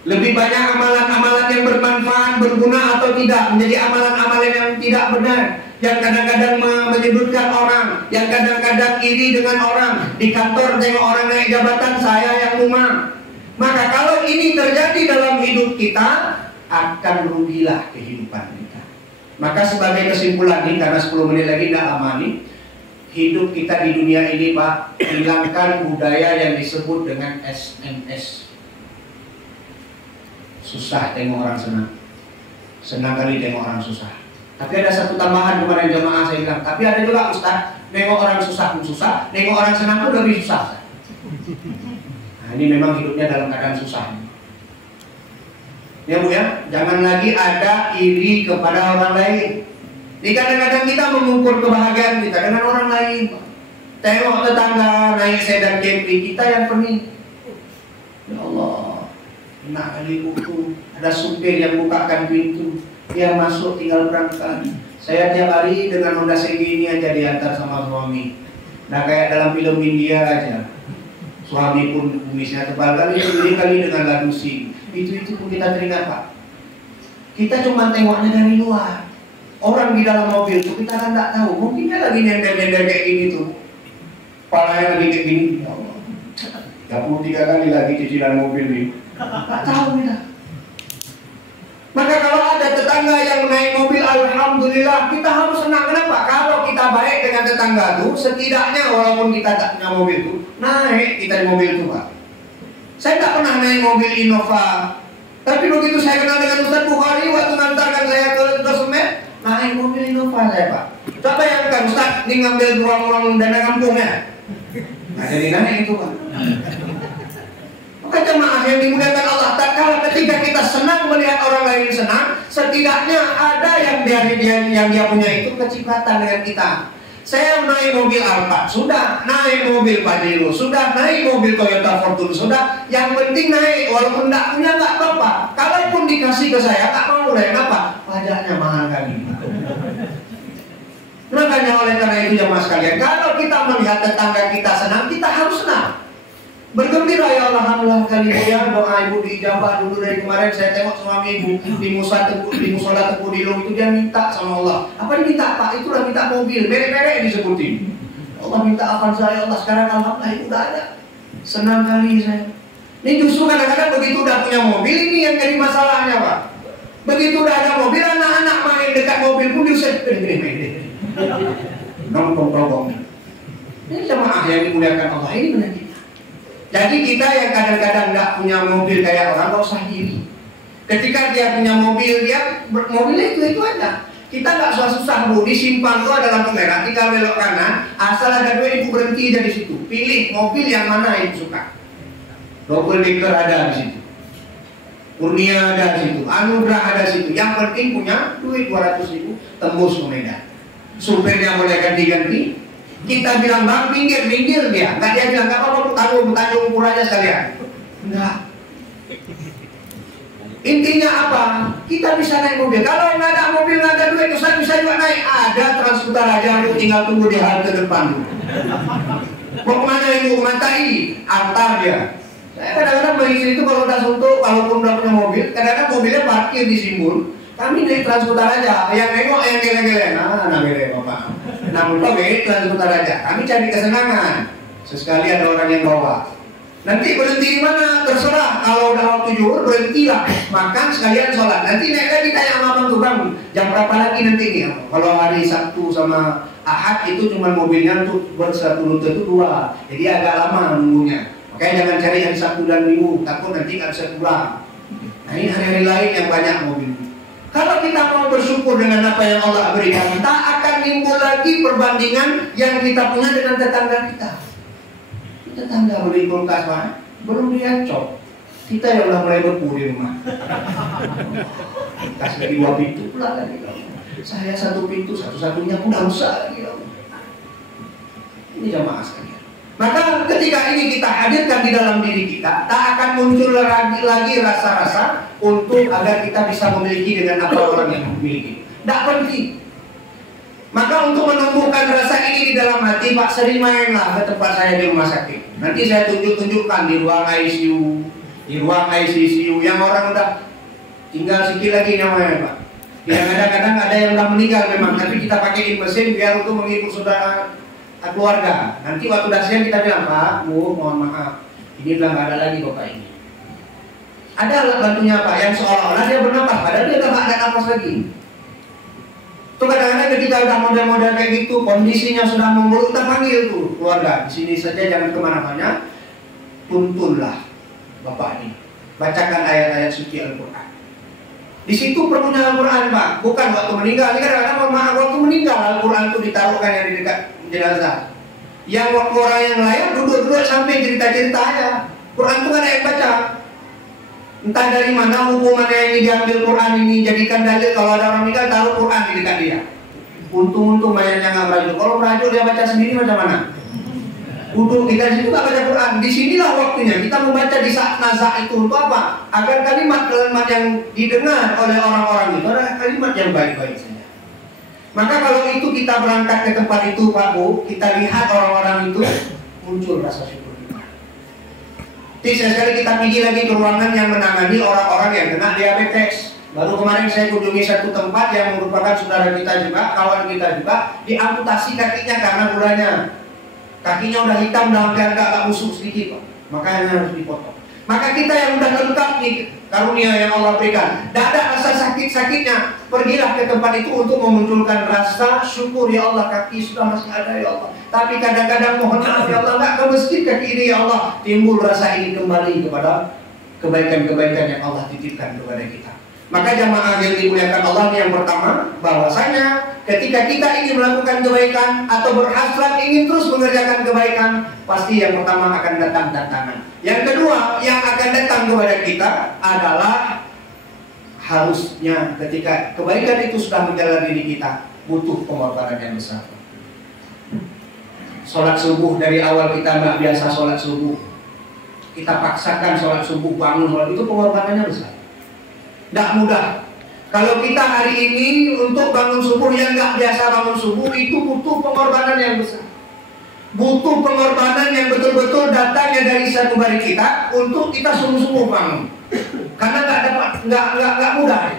Lebih banyak amalan-amalan yang bermanfaat, berguna atau tidak, menjadi amalan-amalan yang tidak benar, yang kadang-kadang menyebutkan orang, yang kadang-kadang iri dengan orang. Di kantor tengok orang naik jabatan, saya yang rumah. Maka kalau ini terjadi dalam hidup kita, akan rugilah kehidupan kita. Maka sebagai kesimpulan nih, karena 10 menit lagi tidak lama nih, hidup kita di dunia ini, Pak, hilangkan budaya yang disebut dengan SMS. Susah tengok orang senang, senang kali tengok orang susah. Tapi ada satu tambahan kemarin jemaah saya bilang, tapi ada juga Ustaz, nengok orang susah pun susah, nengok orang senang pun lebih susah. Nah, ini memang hidupnya dalam keadaan susah. Ya Bu ya, jangan lagi ada iri kepada orang lain. Ini kadang-kadang kita mengukur kebahagiaan kita dengan orang lain. Tengok tetangga naik sedan camping, kita yang pening. Ya Allah, enak kali buku. Ada supir yang bukakan pintu, dia masuk tinggal berangkat. Saya tiap hari dengan Honda CG ini aja diantar sama suami. Nah kayak dalam film India aja. Suami pun kumisnya tebal kali, kali dengan ladusi. Itu pun kita teringat, Pak. Kita cuma tengoknya dari luar. Orang di dalam mobil itu kita kan tak tahu. Mungkin dia lagi nyender-nyender kayak gini tuh. Palanya lagi kayak gini. Ya Allah. 33 kali lagi cicilan mobil nih. Tak tahu kita. Maka kalau ada tetangga yang naik mobil, alhamdulillah kita harus senang. Kenapa? Kalau kita baik dengan tetangga tuh, setidaknya walaupun kita tak punya mobil tuh, naik kita di mobil tuh, Pak. Saya tak pernah naik mobil Innova, tapi begitu saya kenal dengan Ustaz Bukhari waktu mengantarkan saya ke Dosemet, naik mobil Innova saya, Pak. Tak bayangkan Ustaz ini ngambil ruang-ruang dana kampungnya. Nah jadi naik itu, Pak. Maka jemaah yang dimuliakan Allah, tak kalah ketika kita senang melihat orang lain senang, setidaknya ada yang dia punya itu kecipratan dengan kita. Saya naik mobil Alphard, sudah naik mobil Pajero, sudah naik mobil Toyota Fortuner, sudah. Yang penting naik, walaupun tidak punya nggak apa-apa. Kalaupun dikasih ke saya, tak mau lah. Kenapa? Pajaknya mahal kali. Makanya oleh karena itu jemaah sekalian, kalau kita melihat tetangga kita senang, kita harus senang. Bergembira ya Allah, alhamdulillah kali ya, doa ibu diijabah. Dulu dari kemarin saya tengok suami ibu di musola Teguh Dilung itu dia minta sama Allah. Apa dia minta, Pak? Itulah minta mobil, merek-merek disebutin. Allah minta Avanza ya Allah, sekarang alhamdulillah itu udah ada. Senang kali saya. Ini justru kadang-kadang begitu udah punya mobil, ini yang jadi masalahnya, Pak. Begitu udah ada mobil, anak-anak main dekat mobil pun diusir. Gede-gede. Nongkrong-nongkrong. Ini jemaah yang dimuliakan Allah, ini benar. Jadi kita yang kadang-kadang nggak punya mobil kayak orang, nggak usah iri. Ketika dia punya mobil, dia mobilnya itu aja. Kita nggak susah-susah, Bu. Di simpang itu ada lampu merah, tinggal belok kanan. Asal ada duit, ibu berhenti aja di situ. Pilih mobil yang mana ibu suka. Double decker ada di situ, Kurnia ada di situ, Anugerah ada di situ. Yang penting punya duit 200.000, tembus ke Medan. Supirnya boleh ganti-ganti. Kita bilang bang minggir dia. Enggak, dia bilang enggak apa-apa, tanggung ukur aja sekalian. Enggak. Intinya apa? Kita bisa naik mobil. Kalau nggak ada mobil, nggak ada duit, Ustaz bisa juga naik. Ada transporter aja, tinggal tunggu di halte depan. Mau kemana ibu? Mantai, antar dia. Saya kadang-kadang bagi itu kalau udah suntuk, walaupun udah punya mobil, kadang-kadang mobilnya parkir di Simbol. Kami naik transporter aja. Yang nengok yang gele-gele. Nah gele bapak. Namun kami transporter aja. Kami cari kesenangan. Sesekali ada orang yang bawa. Nanti berhenti di mana? Terserah. Kalau udah waktu zuhur berhentilah, makan sekalian sholat. Nanti naik lagi tanya sama abang tuh, bang, jam berapa lagi nanti nih? Kalau hari Sabtu sama Ahad itu cuma mobilnya untuk bersatu rute itu 2, jadi agak lama nunggunya. Makanya jangan cari hari Sabtu dan Minggu, takut nanti nggak bisa pulang. Nah ini hari-hari lain yang banyak mobil. Kalau kita mau bersyukur dengan apa yang Allah berikan, tak akan timbul lagi perbandingan yang kita punya dengan tetangga kita. Tetangga beli kulkas mah belum diacok, kita yang udah mulai berpu di rumah. Kulkas dari 2 pintu pula lagi. Saya 1 pintu, satu-satunya pun rusak lagi. Ini jamaah sekalian. Maka ketika ini kita hadirkan di dalam diri kita, tak akan muncul lagi rasa-rasa untuk agar kita bisa memiliki dengan apa orang yang memiliki. Tak penting. Maka untuk menumbuhkan rasa ini di dalam hati, Pak, sering mainlah ke tempat saya di rumah sakit. Nanti saya tunjukkan di ruang ICU, di ruang ICU yang orang udah tinggal sedikit lagi namanya, Pak. Ya kadang-kadang ada yang udah meninggal memang, tapi kita pakai mesin biar untuk menghibur saudara keluarga. Nanti waktu udah siang kita bilang, Pak, Bu, mohon maaf, ini udah nggak ada lagi bapak ini. Ada alat bantunya, Pak, yang seolah-olah dia bernapas, padahal dia udah nggak ada napas lagi. Itu kadang-kadang ketika udah model-model kayak gitu, kondisinya sudah memburuk, kita panggil tuh keluarga. Di sini saja jangan kemana-mana, tuntunlah bapak ini, bacakan ayat-ayat suci Al-Quran. Di situ perlunya Al-Quran, Pak, bukan waktu meninggal. Ini kadang-kadang waktu meninggal Al-Quran itu ditaruhkan yang di dekat jenazah. Yang waktu orang yang lain duduk-duduk sampai cerita-cerita aja. Quran itu kan ada yang baca. Entah dari mana hukumannya ini diambil Quran ini jadikan dalil kalau ada orang meninggal taruh Quran di dekat dia. Untung-untung mayatnya nggak merajuk. Kalau merajuk dia baca sendiri macam mana? Duduk kita di situ nggak baca Quran. Disinilah waktunya kita membaca di saat nazak itu untuk apa? Agar kalimat-kalimat yang didengar oleh orang-orang itu adalah kalimat yang baik-baik saja. Maka kalau itu kita berangkat ke tempat itu, Pak Bu, kita lihat orang-orang itu muncul rasa syukur. Sekali kita pergi lagi ke ruangan yang menangani orang-orang yang kena diabetes. Baru kemarin saya kunjungi satu tempat yang merupakan saudara kita juga, kawan kita juga, diamputasi kakinya karena gulanya. Kakinya udah hitam, udah hampir agak busuk sedikit, Pak. Makanya harus dipotong. Maka kita yang udah lengkap nih karunia yang Allah berikan, tidak ada rasa sakit-sakitnya, pergilah ke tempat itu untuk memunculkan rasa syukur. Ya Allah, kaki sudah masih ada ya Allah, tapi kadang-kadang mohon maaf ya Allah, nggak ke masjid kaki ini ya Allah. Timbul rasa ini kembali kepada kebaikan-kebaikan yang Allah titipkan kepada kita. Maka jamaah yang dimuliakan Allah, yang pertama bahwasanya ketika kita ingin melakukan kebaikan atau berhasrat ingin terus mengerjakan kebaikan, pasti yang pertama akan datang tantangan. Yang kedua yang akan datang kepada kita adalah harusnya ketika kebaikan itu sudah menjalar diri kita, butuh pengorbanan yang besar. Sholat subuh dari awal kita nggak biasa sholat subuh, kita paksakan sholat subuh, bangun sholat, itu pengorbanannya besar. Tidak mudah. Kalau kita hari ini untuk bangun subuh yang nggak biasa bangun subuh, itu butuh pengorbanan yang besar. Butuh pengorbanan yang betul-betul datangnya dari satu hari kita untuk kita sungguh-sungguh bangun. Karena nggak mudah.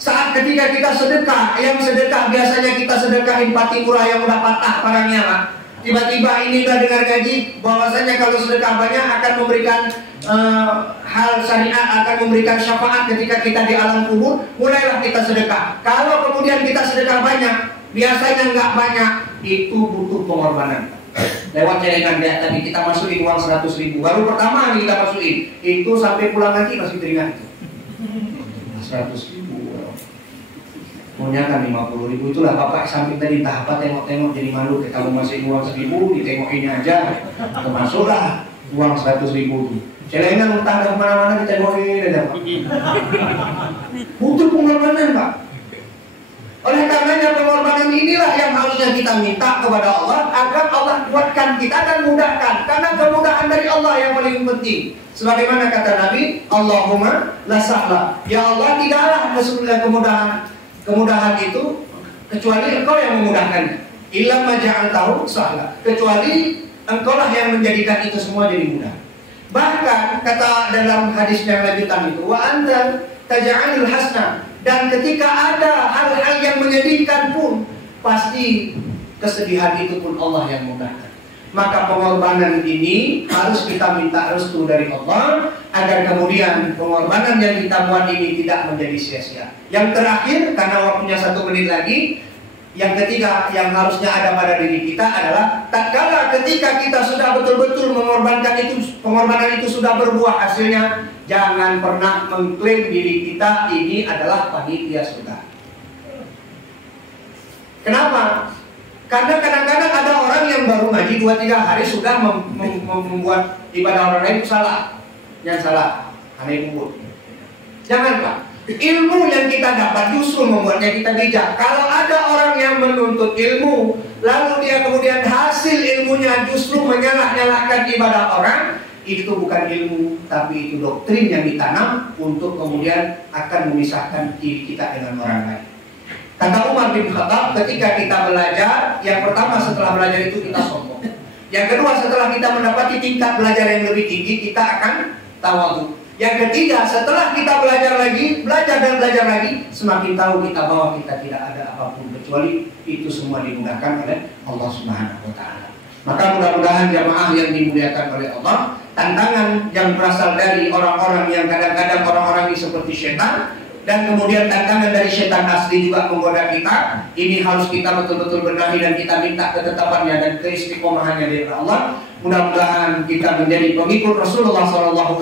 Saat ketika kita sedekah, yang sedekah biasanya kita sedekahin pati murah yang udah patah parangnya, Pak. Tiba-tiba ini udah dengar gaji bahwasanya kalau sedekah banyak akan memberikan hal syariat, akan memberikan syafaat ketika kita di alam kubur. Mulailah kita sedekah. Kalau kemudian kita sedekah banyak, biasanya nggak banyak, itu butuh pengorbanan. Lewat celengan kayak tadi kita masukin uang 100.000, baru pertama kita masukin, itu sampai pulang nanti masih teringat itu 100.000. Maunya kan 50.000, itulah Bapak samping tadi tahap tengok-tengok jadi malu. Kalau masih uang 1.000 ditengokin aja, termasuklah uang 100.000 itu. Celengan utang ke mana-mana ditengokin aja, Pak. Butuh pengorbanan, Pak. Oleh karenanya pengorbanan inilah yang harusnya kita minta kepada Allah agar Allah kuatkan kita dan mudahkan. Karena kemudahan dari Allah yang paling penting. Sebagaimana kata Nabi, Allahumma la sahla. Ya Allah, tidaklah kemudahan itu kecuali Engkau yang memudahkannya. Illa ma ja'altahu sahla. Kecuali Engkaulah yang menjadikan itu semua jadi mudah. Bahkan kata dalam hadis yang lanjutan itu, wa anta taj'alul hasna. Dan ketika ada hal-hal yang menyedihkan pun, pasti kesedihan itu pun Allah yang mudahkan. maka pengorbanan ini harus kita minta restu dari Allah agar kemudian pengorbanan yang kita buat ini tidak menjadi sia-sia. Yang terakhir, karena waktunya 1 menit lagi, yang ketiga yang harusnya ada pada diri kita adalah tatkala ketika kita sudah betul-betul mengorbankan itu, pengorbanan itu sudah berbuah hasilnya, jangan pernah mengklaim diri kita ini adalah panitia surga. Kenapa? Karena kadang-kadang ada orang yang baru ngaji 2-3 hari sudah membuat ibadah orang lain itu salah. Yang salah, aneh kubur. Jangan Pak. Ilmu yang kita dapat justru membuatnya kita bijak. Kalau ada orang yang menuntut ilmu, lalu dia kemudian hasil ilmunya justru menyalah-nyalahkan ibadah orang, itu bukan ilmu, tapi itu doktrin yang ditanam untuk kemudian akan memisahkan diri kita dengan orang lain. Kata Umar bin Khattab, ketika kita belajar, yang pertama setelah belajar itu kita sombong. Yang kedua, setelah kita mendapati tingkat belajar yang lebih tinggi, kita akan tawadhu. Yang ketiga, setelah kita belajar dan belajar lagi, semakin tahu kita bahwa kita tidak ada apapun kecuali itu semua dimudahkan oleh Allah Subhanahu wa Ta'ala. Maka mudah-mudahan jamaah yang dimuliakan oleh Allah, tantangan yang berasal dari orang-orang yang kadang-kadang orang-orang ini seperti syaitan, dan kemudian tantangan dari setan asli juga menggoda kita, ini harus kita betul-betul benahi dan kita minta ketetapannya dan keistiqomahannya dari Allah. Mudah-mudahan kita menjadi pengikut Rasulullah SAW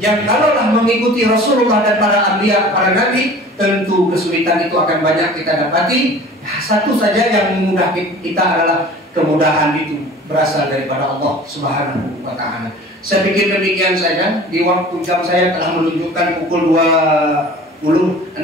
yang kalaulah mengikuti Rasulullah dan para anbiya, para nabi, tentu kesulitan itu akan banyak kita dapati. Satu saja yang memudah kita adalah kemudahan itu berasal daripada Allah Subhanahu wa Ta'ala. Saya pikir demikian saja. Di waktu jam saya telah menunjukkan pukul 20.16.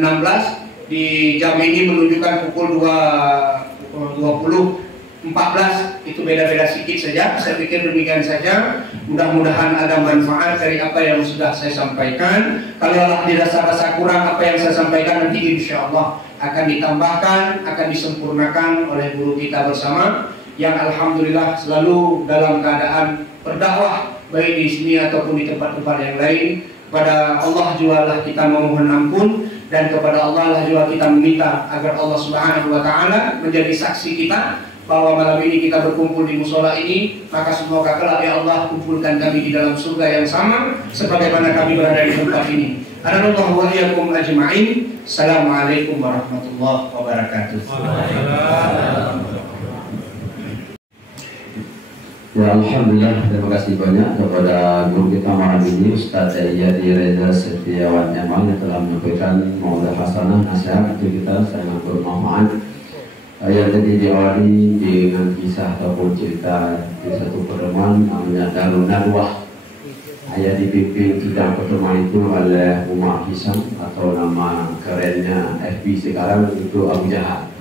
Di jam ini menunjukkan pukul 20.14. Itu beda-beda sedikit saja. Saya pikir demikian saja. Mudah-mudahan ada manfaat dari apa yang sudah saya sampaikan. Kalau dirasa-rasa kurang apa yang saya sampaikan, nanti insya Allah akan ditambahkan, akan disempurnakan oleh guru kita bersama, yang alhamdulillah selalu dalam keadaan berdakwah, baik di sini ataupun di tempat-tempat yang lain. Kepada Allah jualah kita memohon ampun, dan kepada Allah lah juga kita meminta agar Allah Subhanahu wa Ta'ala menjadi saksi kita bahwa malam ini kita berkumpul di musola ini. Maka semoga kelak ya Allah kumpulkan kami di dalam surga yang sama sebagaimana kami berada di tempat ini. Anallahu wa iyyakum ajma'in. Assalamualaikum warahmatullahi wabarakatuh. Ya, alhamdulillah, terima kasih banyak kepada guru kita malam ini, Ustaz Yadi Reza Setiawan Emang, yang telah menyampaikan maudah hasanah nasihat untuk kita sangat bermanfaat. Yang tadi diawali dengan kisah ataupun cerita di satu pertemuan namanya Darun Nadwah. Ayah dipimpin sidang pertemuan itu oleh Umar Hisam, atau nama kerennya FB sekarang itu Abu Jahal.